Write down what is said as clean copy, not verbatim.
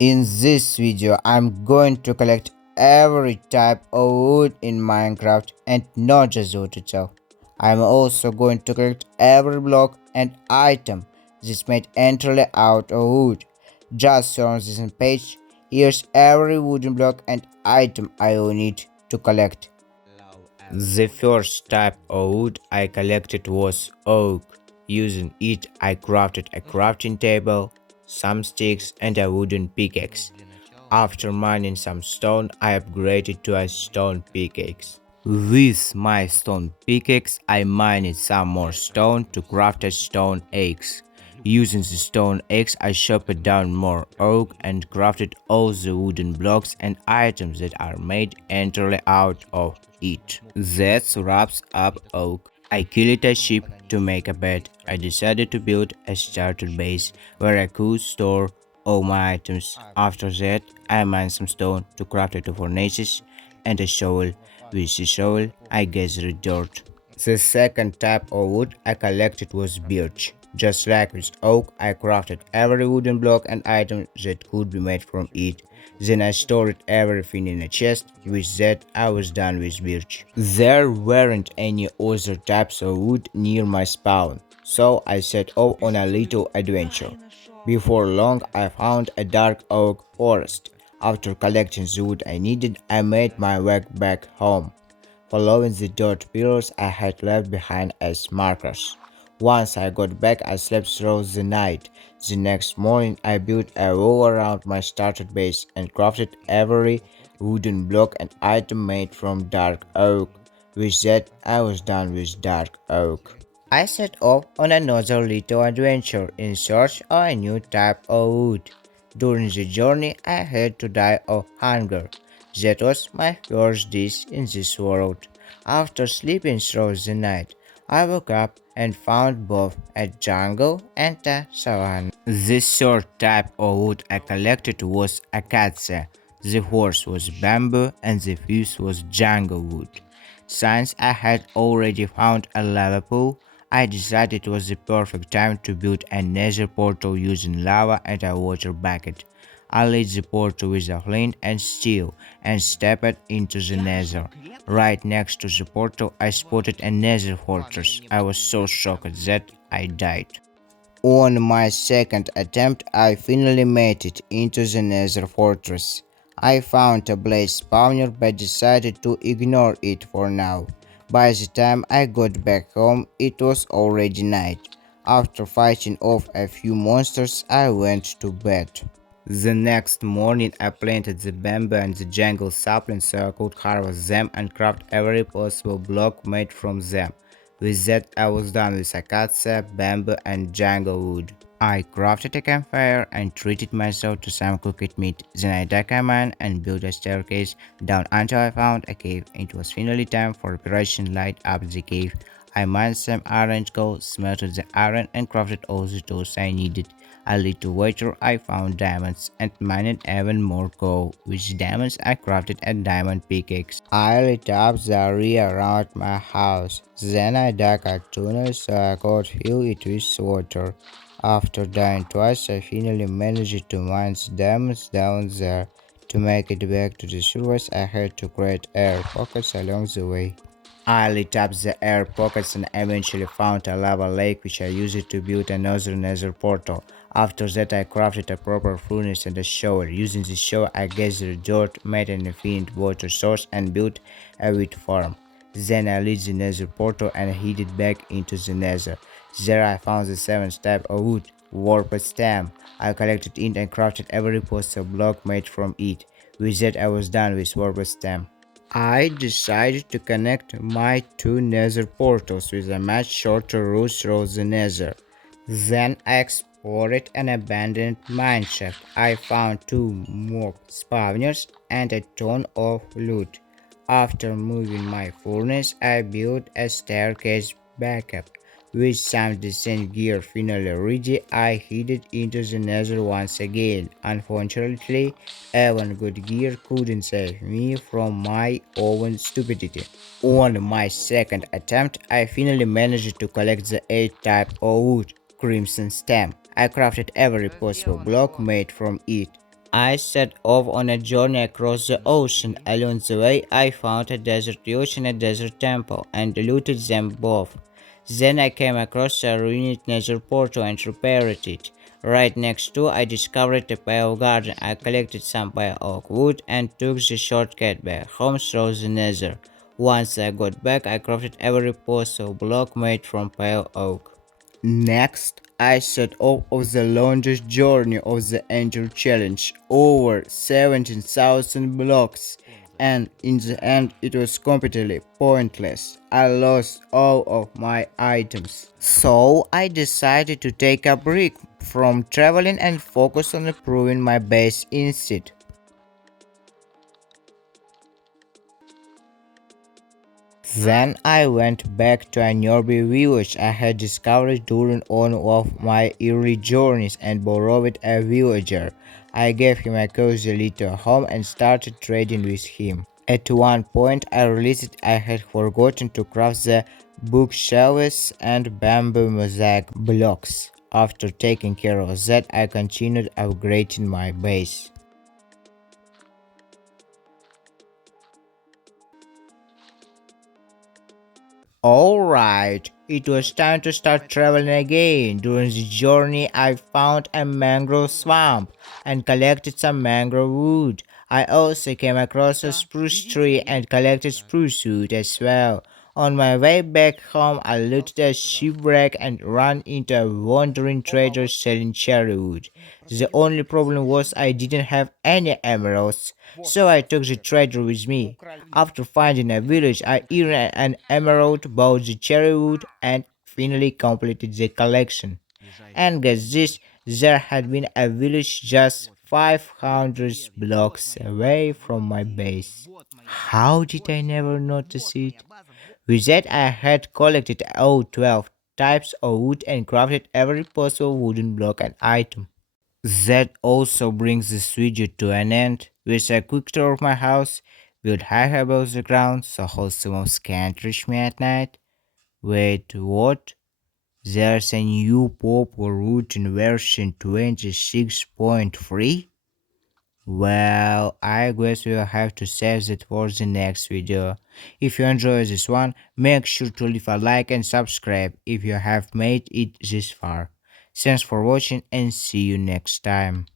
In this video, I'm going to collect every type of wood in Minecraft and not just wood itself. I'm also going to collect every block and item that's made entirely out of wood. Just on this page, here's every wooden block and item I will need to collect. The first type of wood I collected was oak. Using it, I crafted a crafting table, some sticks, and a wooden pickaxe. After mining some stone, I upgraded to a stone pickaxe. With my stone pickaxe, I mined some more stone to craft a stone axe. Using the stone axe, I chopped down more oak and crafted all the wooden blocks and items that are made entirely out of it. That wraps up oak. I killed a sheep to make a bed. I decided to build a starter base where I could store all my items. After that, I mined some stone to craft two furnaces and a shovel. With the shovel, I gathered dirt. The second type of wood I collected was birch. Just like with oak, I crafted every wooden block and item that could be made from it. Then I stored everything in a chest. With that, I was done with birch. There weren't any other types of wood near my spawn, so I set off on a little adventure. Before long, I found a dark oak forest. After collecting the wood I needed, I made my way back home, following the dirt pillars I had left behind as markers. Once I got back, I slept through the night. The next morning, I built a wall around my starter base and crafted every wooden block and item made from dark oak. With that, I was done with dark oak. I set off on another little adventure in search of a new type of wood. During the journey, I had to die of hunger. That was my first dish in this world. After sleeping through the night, I woke up and found both a jungle and a savanna. The third type of wood I collected was acacia. The fourth was bamboo and the fifth was jungle wood. Since I had already found a lava pool, I decided it was the perfect time to build a nether portal using lava and a water bucket. I lit the portal with a flint and steel and stepped into the nether. Right next to the portal, I spotted a nether fortress. I was so shocked that I died. On my second attempt, I finally made it into the nether fortress. I found a blaze spawner but decided to ignore it for now. By the time I got back home, it was already night. After fighting off a few monsters, I went to bed. The next morning, I planted the bamboo and the jungle saplings so I could harvest them and craft every possible block made from them. With that, I was done with acacia, bamboo, and jungle wood. I crafted a campfire and treated myself to some cooked meat. Then I dug a mine and built a staircase down until I found a cave. It was finally time for Operation Light Up the Cave. I mined some iron coal, smelted the iron, and crafted all the tools I needed. A little later, I found diamonds and mined even more coal. With diamonds, I crafted a diamond pickaxe. I lit up the area around my house. Then I dug a tunnel so I could fill it with water. After dying twice, I finally managed to mine the diamonds down there. To make it back to the surface, I had to create air pockets along the way. I lit up the air pockets and eventually found a lava lake which I used to build another nether portal. After that I crafted a proper furnace and a shower. Using the shower I gathered dirt, made an infinite water source and built a wheat farm. Then I lit the nether portal and headed back into the nether. There I found the seventh type of wood, warped stem. I collected it and crafted every possible block made from it. With that I was done with warped stem. I decided to connect my two nether portals with a much shorter route through the nether. Then I explored an abandoned mineshaft. I found two mob spawners and a ton of loot. After moving my furnace, I built a staircase backup. With some decent gear finally ready, I headed into the nether once again. Unfortunately, even good gear couldn't save me from my own stupidity. On my second attempt, I finally managed to collect the 8th type of wood, crimson stem. I crafted every possible block made from it. I set off on a journey across the ocean. Along the way, I found a desert ocean and a desert temple and looted them both. Then I came across a ruined nether portal and repaired it. Right next to, I discovered a pale garden. I collected some pale oak wood and took the shortcut back home through the nether. Once I got back, I crafted every possible block made from pale oak. Next, I set off on the longest journey of the Angel Challenge, over 17,000 blocks, and in the end it was completely pointless. I lost all of my items. So I decided to take a break from traveling and focus on improving my base instead. Then I went back to a nearby village I had discovered during one of my early journeys and borrowed a villager. I gave him a cozy little home and started trading with him. At one point I realized I had forgotten to craft the bookshelves and bamboo mosaic blocks. After taking care of that, I continued upgrading my base. Alright, it was time to start traveling again. During the journey, I found a mangrove swamp and collected some mangrove wood. I also came across a spruce tree and collected spruce wood as well. On my way back home, I looted a shipwreck and ran into a wandering trader selling cherry wood. The only problem was I didn't have any emeralds, so I took the trader with me. After finding a village, I earned an emerald, bought the cherry wood, and finally completed the collection. And guess this, there had been a village just 500 blocks away from my base. How did I never notice it? With that, I had collected all 12 types of wood and crafted every possible wooden block and item. That also brings this video to an end. With a quick tour of my house, built high above the ground so wholesome mobs can't reach me at night. Wait, what? There's a new popular route in version 26.3? Well, I guess we'll have to save that for the next video. If you enjoyed this one, make sure to leave a like and subscribe if you have made it this far. Thanks for watching and see you next time.